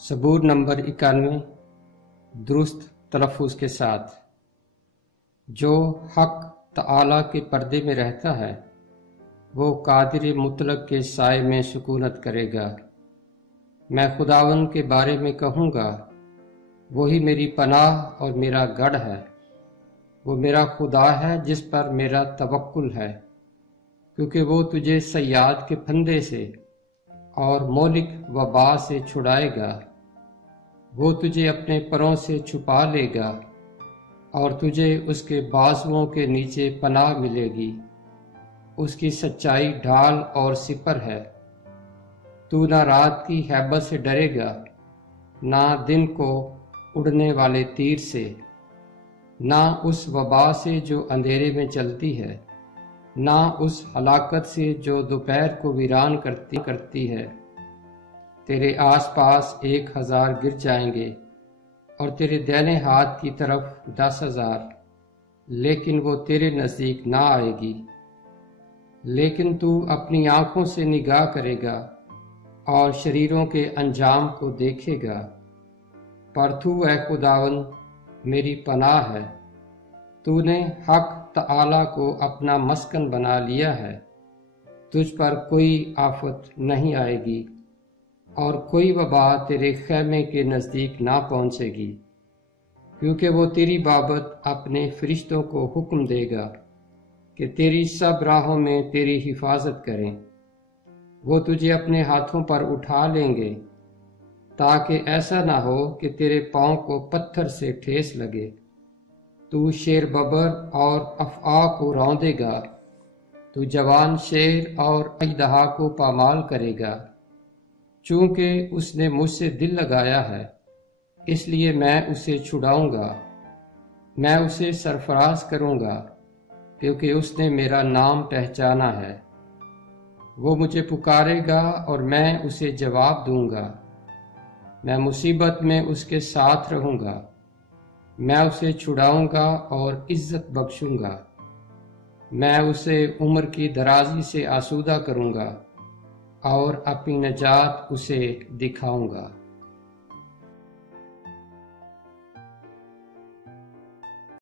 सबूर number 91 दुरुस्त तलफ़ुज़ के साथ। जो हक़ तआला के पर्दे में रहता है वो कादिर मुतलक के साए में सुकूनत करेगा। मैं खुदावन के बारे में कहूँगा, वही मेरी पनाह और मेरा गढ़ है। वो मेरा खुदा है जिस पर मेरा तवक्कुल है, क्योंकि वो तुझे सयाद के फंदे से और मौलिक वबा से छुड़ाएगा। वो तुझे अपने परों से छुपा लेगा और तुझे उसके बाजुओं के नीचे पनाह मिलेगी। उसकी सच्चाई ढाल और सिपर है। तू ना रात की हैबत से डरेगा, ना दिन को उड़ने वाले तीर से, ना उस वबा से जो अंधेरे में चलती है, ना उस हलाकत से जो दोपहर को वीरान करती है। तेरे आसपास 1000 गिर जाएंगे और तेरे दाहिने हाथ की तरफ 10,000, लेकिन वो तेरे नज़दीक ना आएगी। लेकिन तू अपनी आंखों से निगाह करेगा और शरीरों के अंजाम को देखेगा। पर तू ऐ खुदावन मेरी पनाह है। तूने हक़ तआला को अपना मस्कन बना लिया है। तुझ पर कोई आफत नहीं आएगी और कोई वबा तेरे खैमे के नज़दीक ना पहुँचेगी, क्योंकि वो तेरी बाबत अपने फरिश्तों को हुक्म देगा कि तेरी सब राहों में तेरी हिफाजत करें। वो तुझे अपने हाथों पर उठा लेंगे, ताकि ऐसा ना हो कि तेरे पाँव को पत्थर से ठेस लगे। तू शेर बबर और अफ़आ को रौंदेगा। तू जवान शेर और अजदहा को पामाल करेगा। चूँकि उसने मुझसे दिल लगाया है, इसलिए मैं उसे छुड़ाऊँगा। मैं उसे सरफराज करूँगा, क्योंकि उसने मेरा नाम पहचाना है। वो मुझे पुकारेगा और मैं उसे जवाब दूँगा। मैं मुसीबत में उसके साथ रहूँगा। मैं उसे छुड़ाऊँगा और इज़्ज़त बख्शूँगा। मैं उसे उम्र की दराजी से आसूदा करूँगा और अपनी नजात उसे दिखाऊँगा।